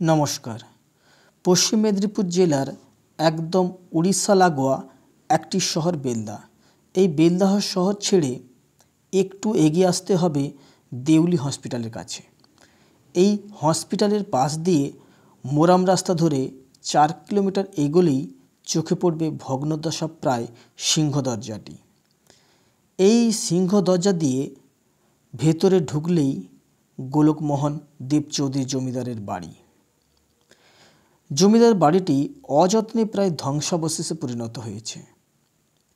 নমস্কার। পশ্চিম মেদিনীপুর জেলার একদম উড়িষ্যা লাগোয়া একটি শহর বেলদা। এই বেলদা শহর ছেড়ে একটু এগিয়ে আসতে হবে দেউলি হসপিটালের কাছে। এই হসপিটালের পাশ দিয়ে মোরাম রাস্তা ধরে 4 কিলোমিটার এগোলেই চোখে পড়বে ভগ্নদশা প্রায় সিংহ দরজাটি। এই সিংহ দরজা দিয়ে ভেতরে ঢুকলেই গোলকমোহন দেবচৌধুরী জমিদারের বাড়ি। জমিদার বাড়িটি অযত্নে প্রায় ধ্বংসাবশেষে পরিণত হয়েছে,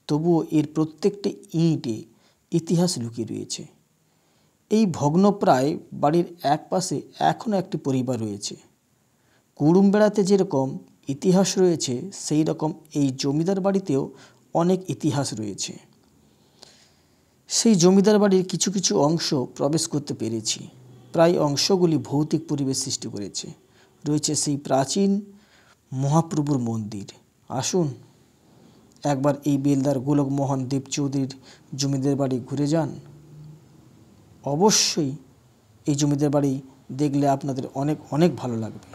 তবুও এর প্রত্যেকটি ইঁটে ইতিহাস লুকিয়ে রয়েছে। এই ভগ্নপ্রায় বাড়ির এক পাশে এখনও একটি পরিবার রয়েছে। কুড়ুম বেড়াতে যেরকম ইতিহাস রয়েছে, সেই রকম এই জমিদার বাড়িতেও অনেক ইতিহাস রয়েছে। সেই জমিদার বাড়ির কিছু কিছু অংশ প্রবেশ করতে পেরেছি। প্রায় অংশগুলি ভৌতিক পরিবেশ সৃষ্টি করেছে। রয়েছে সেই প্রাচীন মহাপ্রভুর মন্দির। আসুন একবার এই বেলদার গোলকমোহন দেবচৌধুরীর জমিদার বাড়ি ঘুরে যান। অবশ্যই এই জমিদার বাড়ি দেখলে আপনাদের অনেক অনেক ভালো লাগবে।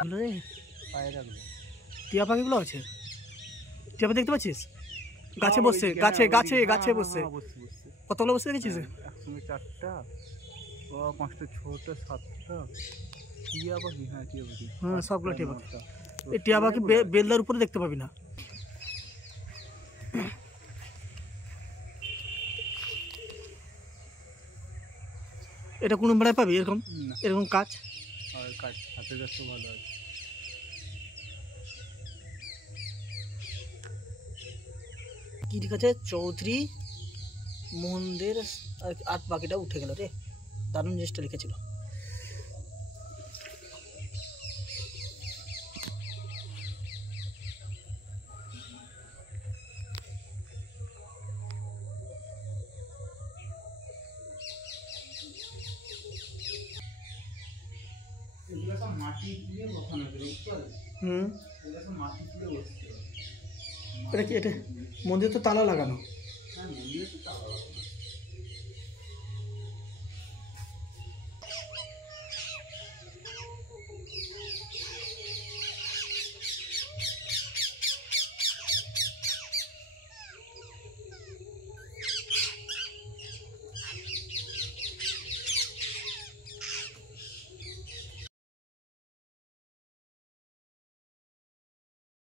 এগুলো রে পায়রাগুলো। টিয়া পাখিগুলো আছে। টিয়া পাখি দেখতে পাচ্ছিস? গাছে বসছে, গাছে গাছে গাছে বসছে। কতগুলো বসে রেখেছিস? একসঙ্গে 4টা, ও 5টা, 6টা, 7টা টিয়া পাখি। হ্যাঁ টিয়া পাখি, হ্যাঁ সবগুলো টিয়া পাখি। এই টিয়া পাখি বেলদার উপরে দেখতে পাবি না। এটা কোন বেড়ায় পাবি এরকম এরকম কাজ? আর কাজ হাতের কাজ তো ভালো আছে। কি ঠিক আছে? চৌধুরী মোহনদের আর বাকিটা উঠে গেল রে। দারুণ জিনিসটা লিখেছিল। এগুলো সব মাটি দিয়ে বসানো ছিল, বুঝতে পারলি? এগুলো সব মাটি দিয়ে বসছে। এটা কি? এটা মন্দির তো তালা লাগানো। হ্যাঁ মন্দিরে তো তালা লাগানো।